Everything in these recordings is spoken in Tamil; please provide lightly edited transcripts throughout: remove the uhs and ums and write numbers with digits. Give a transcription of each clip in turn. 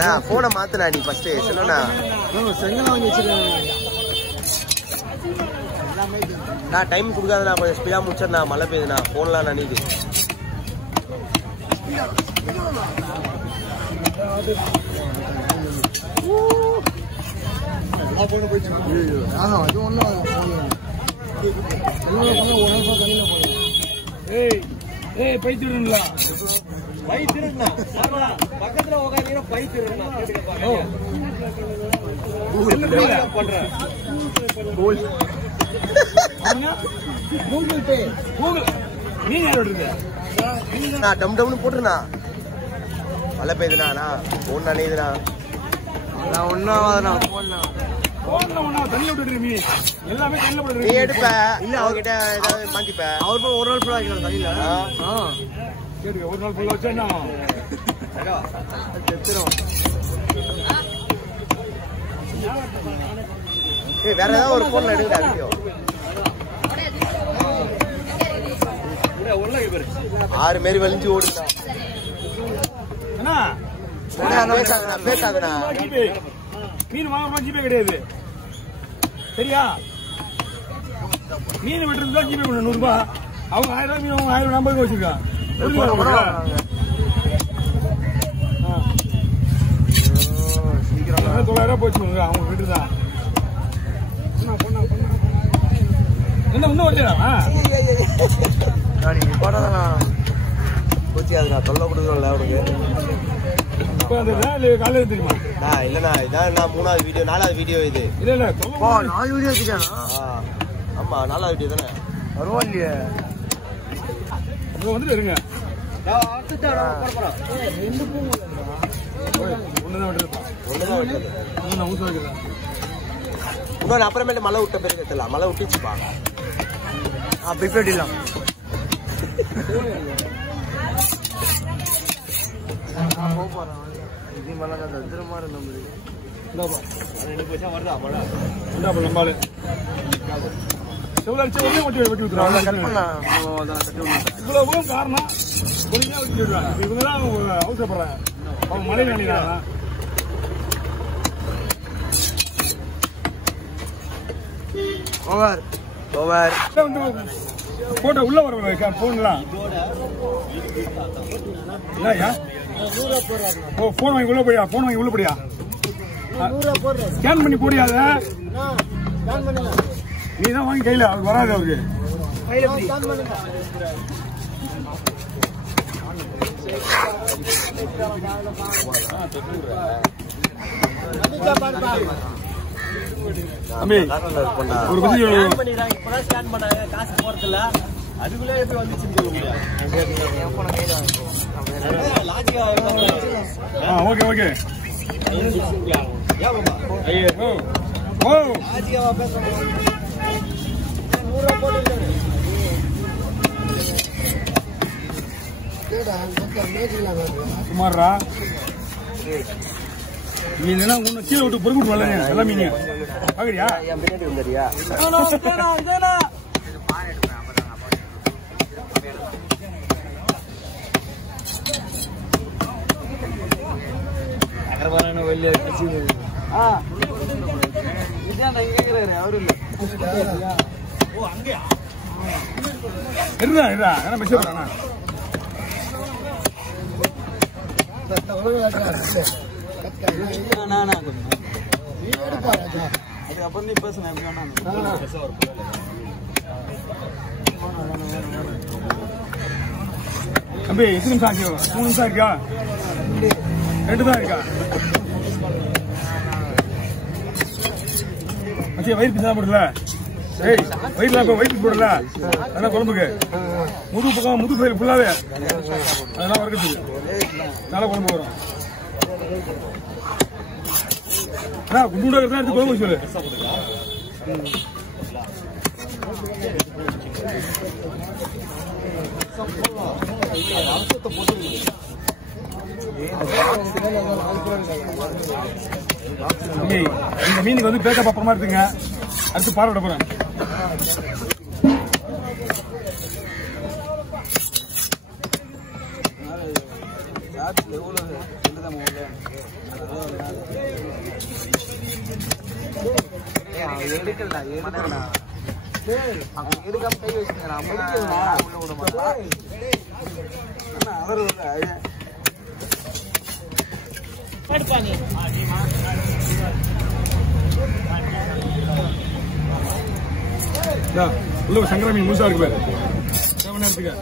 நான் போனை மாத்துனா நீ ஃபர்ஸ்ட் சொன்னா செங்கல் வாங்கி வச்சிருக்கேன். நான் டைம் கொடுக்காதுண்ணா, கொஞ்சம் ஸ்பீடா முடிச்சிடண்ணா. மழை பெய்யுதுண்ணா, போன்லாம் நனிது. அது ஒன்றும் பைத்திருங்களா பைத்திருங்கண்ணா பக்கத்துல உட்காந்தீங்கன்னா பைத்திருங்கண்ணா பண்றேன். கூகுள் பே கூகுள் நீங்க யாரோட நான் டம் டம்னு போட்டுருண்ணா. மழை பெய்யுதுண்ணா, போன் நனையுதுண்ணா. நான் ஒன்றாவதுண்ணா தண்ணி விட்டுட்டு நீ எல்லாமே தண்ணி நீ எடுப்ப இல்ல அவகிட்ட ஏதாவது மாத்திப்ப. அவர் போய் ஒரு நாள் ஃபுல்லாக வைக்கணும் தண்ணியில். கேட்டுக்க ஒரு நாள் ஃபுல்லா வச்சா செத்துரும். வேற ஏதாவது ஒரு போன்ல எடுக்கடா வீடியோ. ஆறு மாரி வலிஞ்சு ஓடுதா. பேசாதண்ணா. மீன் வாங்கணும் ஜிபே கிடையாது சரியா? மீன் வெட்டுறது தான் ஜிபே பண்ண 100 ரூபாய். அவங்க 1000 ரூபாய் மீன் அவங்க 1000 50 வச்சிருக்காங்க. 900 போச்சு அவங்க விட்டுதான். என்ன இன்னும் வரலையா? நீங்க போனதாண்ணா போச்சு. அதுண்ணா தொல்லை கொடுக்கல அவனுக்கு. காலையில தெரியுமா? இல்லண்ணா, இதான் நான் 3வது வீடியோ 4வது வீடியோ இது. இல்ல 4 வீடியோ வச்சுக்கானா? ஆமா 4வது வீடியோ தானே. பரவாயில்லையே. வந்துட்டு இருங்க. இன்னொன்று அப்புறமேட்டு மழை விட்ட பிறகு எடுத்துலாம். மழை விட்டுச்சுப்பா. பிக் வெட்டிடலாம். இது மழை தந்திரமா இருக்கு. நம்மளுக்கு இவ்வளவு காரணம் இவங்கதான் அவசரப்படுறாங்க. அவங்க மழை நினைக்கிறாங்க. ஓவர் ஓவர் போட்டோ உள்ள வர போன்லாம் போன் வாங்கி உள்ள போயா? போன் வாங்கி உள்ள போடியா? ஸ்கேன் பண்ணி போடியாத. நீ தான் வாங்கி கையில அவருக்கு வராது. அவருக்கு ஒரு காசு போறதில்ல. அதுக்குள்ளே எப்படி வந்துச்சு? Okay okay. சுமாரா மீன் உன்னை கீழே விட்டு பொறுப்பு வரல. எல்லா மீனையும் பாக்குறியா? அவரு அதுக்கப்புறம் நீ பேசுன எப்படி வேணா தம்பி. எத்தனை நிமிஷம் ஆச்சு? 3 நிமிஷம் இருக்கா? 2 தான் இருக்கா? மச்சி வயிறு பிசா போடல. ஏய் வயிறுல இப்ப வயிறு போடல. அதான் குழம்புக்கு முது பக்கம் முது சைடு ஃபுல்லாவே அதெல்லாம் வறுக்குது. நல்லா குழம்பு வரும். குண்டு எடுத்து குழம்பு சொல்லு. இந்த மீனுக்கு வந்து பேக்கப் அப்புறமா எடுத்துங்க. அடுத்து பாறை விட போறேன். உள்ள சங்கரா மீன் முழுசா இருக்கு நேரத்துக்கு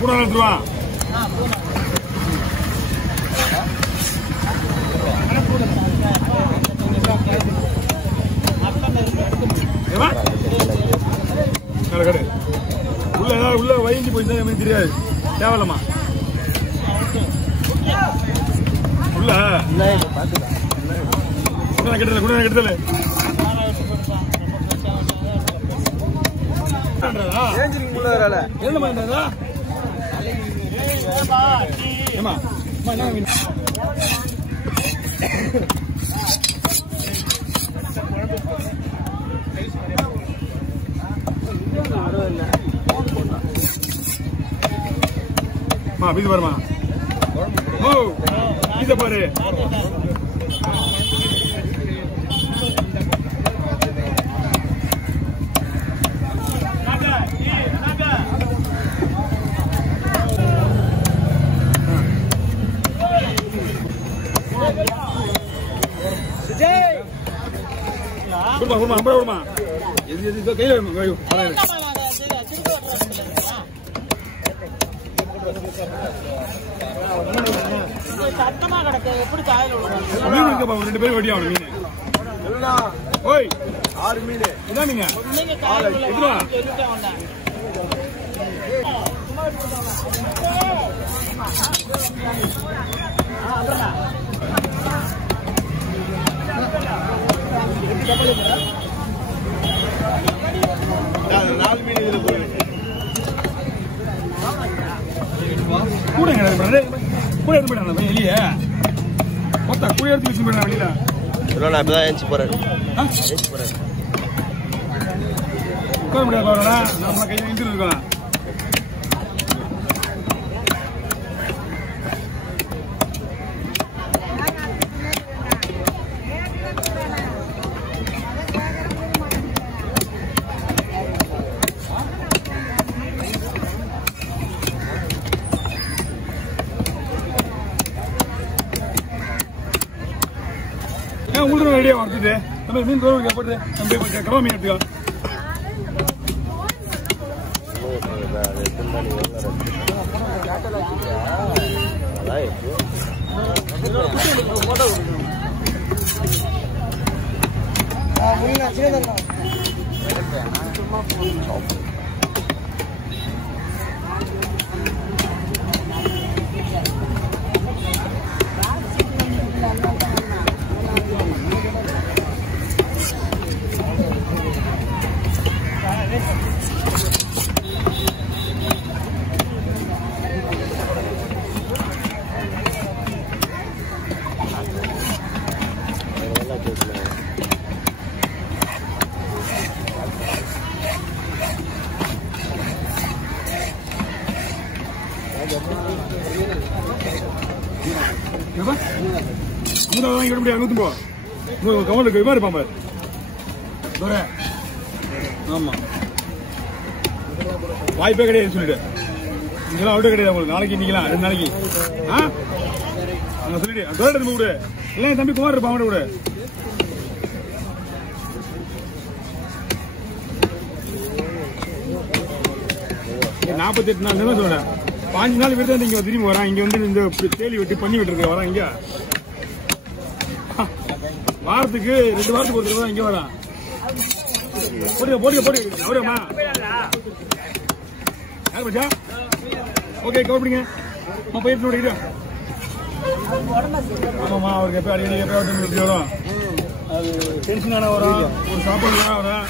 பூனா எடுத்துருவா உள்ள ஏதாவது உள்ள வயங்கி போயிருந்தா எனக்கு தெரியாது தேவலமா உள்ள கெட்டல கூட கெட்டல இது வருமா ஓ இத பாரு குடுமா இது கையில ரெண்டு பேரும் வெட்டி ஆகணும் மீன் ஓய் 6 மீன் என்ன நீங்க கூட கூட எடுத்து போயிட்டாங்க வெளியே மொத்த கூட எடுத்து வச்சு போயிட்டாங்க வெளியில நான் இப்பதான் ஏஞ்சி போறேன் உட்கார முடியாது நம்ம கையில இன்ட்டு இருக்கோம் உங்களுக்கு ரெடியா வந்துட்டு நம்ம மீன் தோறு போட்டு நம்ம கடவா மீன் எடுத்துக்கலாம் வாய்ப்பே கிடையாது சொல்லிட்டு இதெல்லாம் அவுட்டே கிடையாது உங்களுக்கு நாளைக்கு இன்னைக்கலாம் 2 நாளைக்கு சொல்லிட்டு விடு இல்லை தம்பி குமார் இருப்பான் அவட விடு $48 நாள் சொல்றேன் 5 நாள் விட்டு இங்க திரும்பி வரான் இங்க வந்து இந்த தேலி வெட்டி பண்ணி விட்டுருக்கு வரான் இங்க வாரத்துக்கு 2 வாரத்துக்கு ஒரு தடவை இங்க வரான் போடுங்க அவரம்மா யார் பச்சா ஓகே கவனிங்க போயிட்டு நோடிக்கிட்டு ஆமாம்மா அவருக்கு எப்போ அடிக்கடி எப்போ வரும் அது டென்ஷனான வரும் ஒரு சாப்பாடு வரும்